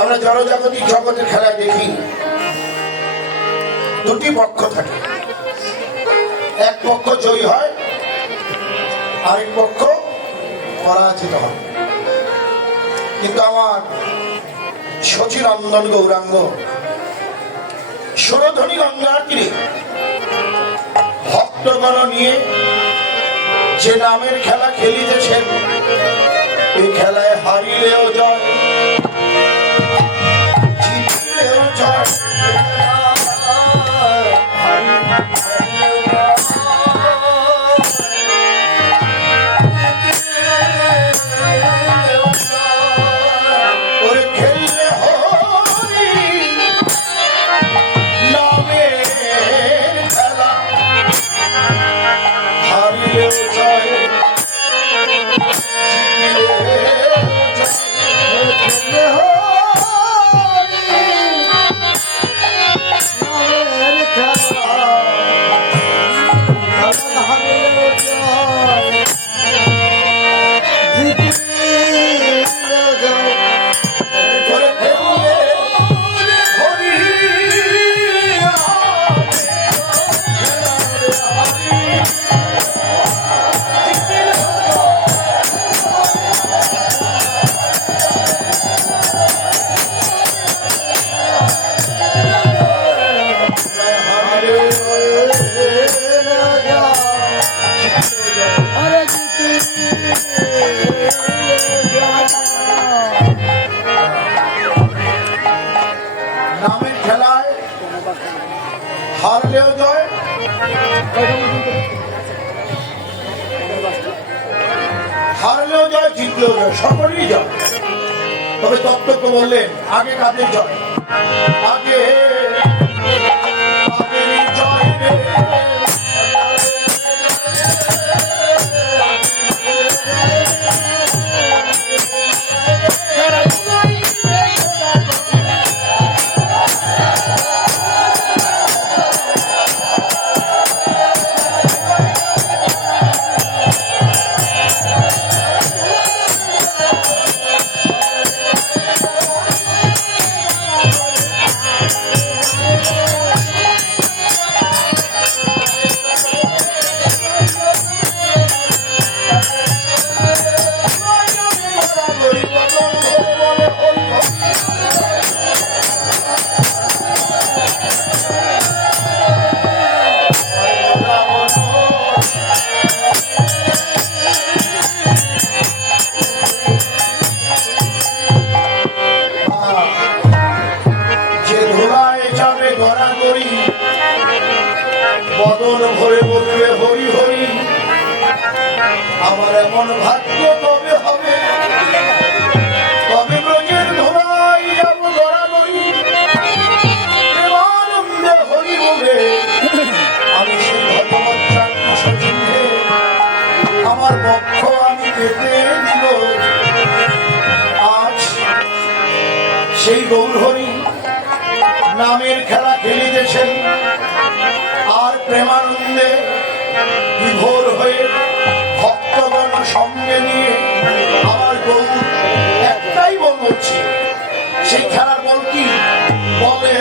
আমরা জড়জাগতিক জগতের খেলা দেখি, দুটি পক্ষ থাকে। এক পক্ষ জয়ী হয়, আরেক পক্ষ পরাজিত হয়। কিন্তু আমার শচীনন্দন গৌরাঙ্গ। সুরধনী গঙ্গার তীরে ভক্তগণ নিয়ে যে নামের খেলা খেলিতেছেন, এই খেলায় হারিলেও জয়। জয় সকলেই জয়। তবে তত্ত্বকে বললেন আগে কাদের জয়? আগে যে সেই গৌরহরি নামের খেলা খেলিতেছেন। আর প্রেমানন্দে বিভোর হয়ে ভক্তগণ সঙ্গে নিয়ে আমার গৌর একটাই বল হচ্ছে। সেই খেলার বল কি? বলে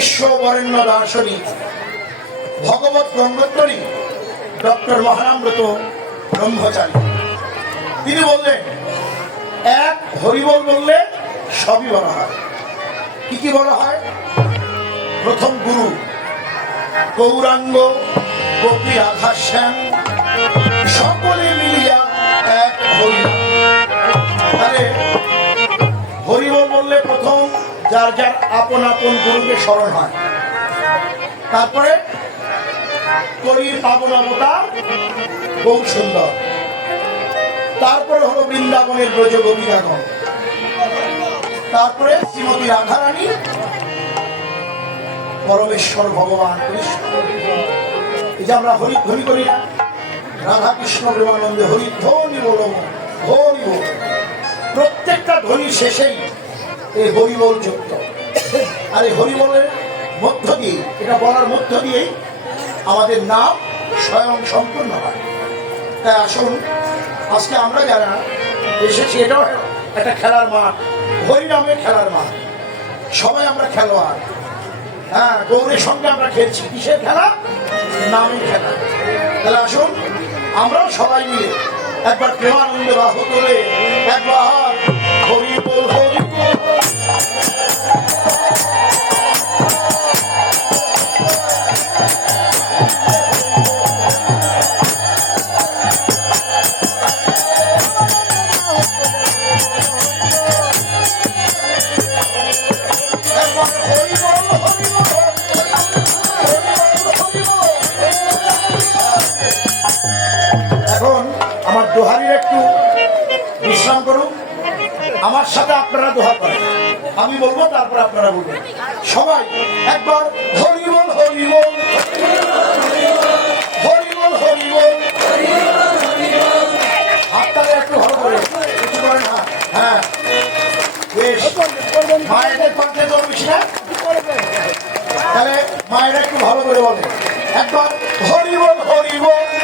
বিশ্ব বরেণ্য দার্শনিক ভগবত গঙ্গোত্তরী ডক্টর মহানামৃত ব্রহ্মচারী। তিনি বললেন, এক হরিবল বললে সবই বলা হয়। কি কি বলা হয়? প্রথম গুরু, গৌরাঙ্গ, গোপী রাধা শ্যাম সকলে মিলিয়া এক হরিনাম। তাহলে যার যার আপন আপন গুরুকে স্মরণ হয়। তারপরে করির পাবন অবতার বহু সুন্দর। তারপরে হলো বৃন্দাবনের ব্রজ গোপীরাগণ তারপরে শ্রীমতী রাধারানী, পরমেশ্বর ভগবান, কৃষ্ণ এই যে আমরা হরি ধ্বনি করি রাধা কৃষ্ণ প্রেমানন্দে হরি ধ্বনি বলো হরি প্রত্যেকটা ধ্বনি শেষেই এই হরিবল যুক্ত। আর এই হরিবলের মধ্য দিয়ে, এটা বলার মধ্য দিয়েই আমাদের নাম স্বয়ং সম্পূর্ণ হয়। তাই আসুন, আজকে আমরা যারা এসেছি এটাও একটা খেলার মাঠ হরিনামের খেলার মাঠ। সবাই আমরা খেলোয়াড়। হ্যাঁ গৌরের সঙ্গে আমরা খেলছি। কিসের খেলা? নামের খেলা। তাহলে আসুন, আমরাও সবাই মিলে একবার প্রেমানন্দে বাহু তোলে একবার হরি বল আপনারা দোহা করেন। আমি বলব, তারপর আপনারা বলবেন। সবাই, একবার হরি বল হরি বল। হরি বল হরি বল। হাততালে একটু ভালো করে হাত হ্যাঁ বেশি। না? তাহলে মায়েরা একটু ভালো করে বলে একবার হরি বল।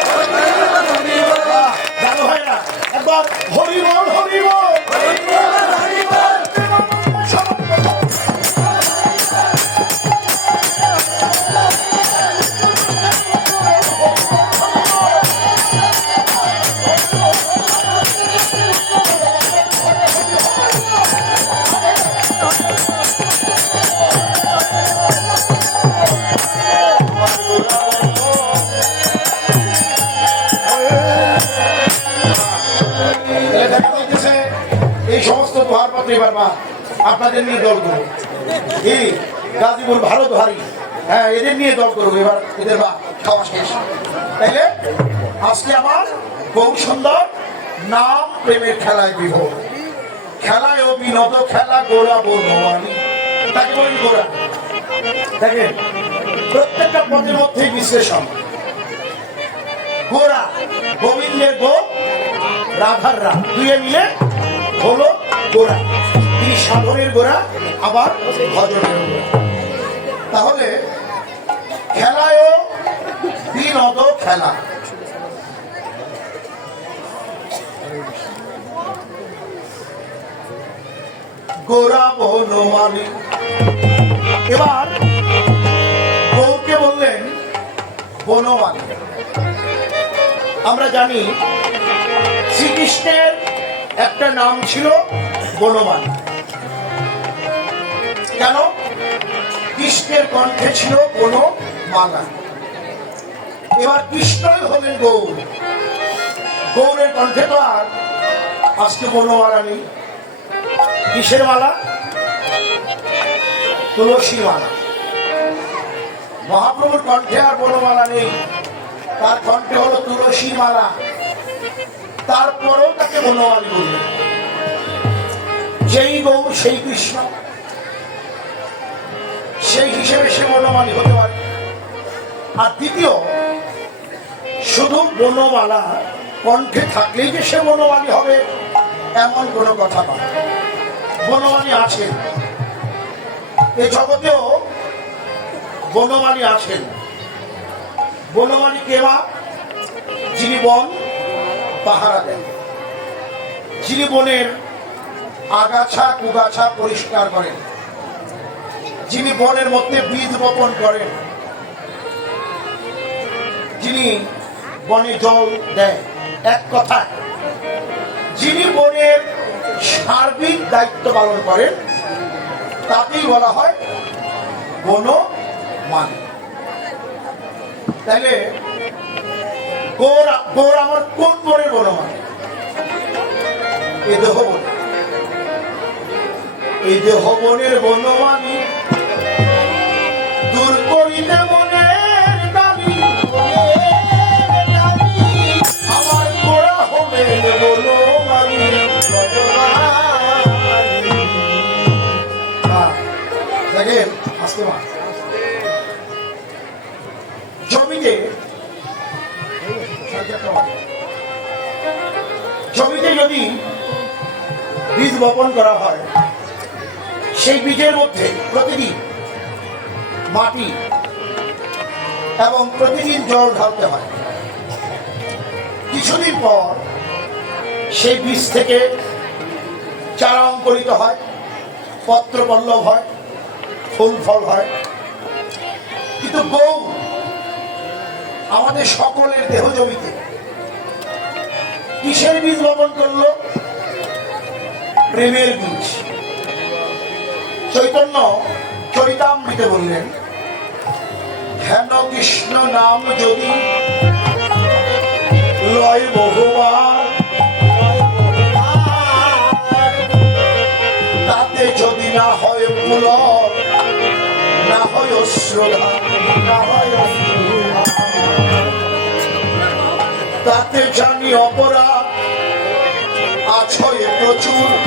এই সমস্ত দোহারপত্র এবার বা আপনাদের নিয়ে দল করব। এই গাজীপুর ভালো দোহারি হ্যাঁ এদের নিয়ে দল করব, এবার এদের বা খাওয়া শেষ। তাইলে আজকে আমার বহু সুন্দর নাম প্রেমের খেলায় বিভোর। খেলায় ও খেলা গোড়া বর্ণমানি তাকে বলি গোড়া দেখেন প্রত্যেকটা পদের মধ্যেই বিশ্লেষণ। গোড়া গোবিন্দের গো রাধার রাম। দুয়ে মিলে হলো গোড়া তিনি সাধনের গোড়া আবার ভজনের গোড়া তাহলে, খেলায়ও বিনোদ খেলা। গোড়া বনমালী এবার বউকে বললেন বনমালী আমরা জানি শ্রীকৃষ্ণের একটা নাম ছিল বনমালী কেন? কৃষ্ণের কণ্ঠে ছিল বনমালা। এবার কৃষ্ণই হলেন গৌর। গৌরের কণ্ঠে তো আর আজকে বনমালা নেই। কিসের মালা? তুলসী মালা। মহাপ্রভুর কণ্ঠে আর বনমালা নেই। তার কণ্ঠে হলো তুলসী মালা। তারপরেও তাকে বনমালী বললেন যেই গৌর, সেই কৃষ্ণ। সেই হিসেবে সে বনমালী হতে পারে। আর দ্বিতীয়, শুধু বনমালা কণ্ঠে থাকলেই যে সে বনমালী হবে, এমন কোনো কথা নয়। বনমালী আছেন। এ জগতেও বনমালী আছেন। বনমালী কেবা যিনি বন, পাহারা দেন। যিনি বনের আগাছা, কুগাছা পরিষ্কার করেন। যিনি বনের মধ্যে বীজ বপন করেন। যিনি বনে জল দেয় এক কথায়, যিনি বনের সার্বিক দায়িত্ব পালন করেন, তাকেই বলা হয় গণ মান তাহলে গোর আমার কোন বনের বন মানে এই দেহ বন এই দেহ বনের বনমানি দূর করিতে জমিতে জমিতে যদি বীজ বপন করা হয়, সেই বীজের মধ্যে প্রতিদিন মাটি এবং প্রতিদিন জল ঢালতে হয়। কিছুদিন পর সেই বীজ থেকে চারা অঙ্কুরিত হয় পত্র পল্লব হয়। ফুল ফল হয়। কিন্তু গৌ আমাদের সকলের দেহ জমিতে কিসের বীজ বপন করল? প্রেমের বীজ। চৈতন্য চরিতামৃতে বললেন হেন কৃষ্ণ নাম যদি লয় ভগবান তাতে যদি না হয় পুলক তাতে জানি অপরাধ আছয়ে প্রচুর।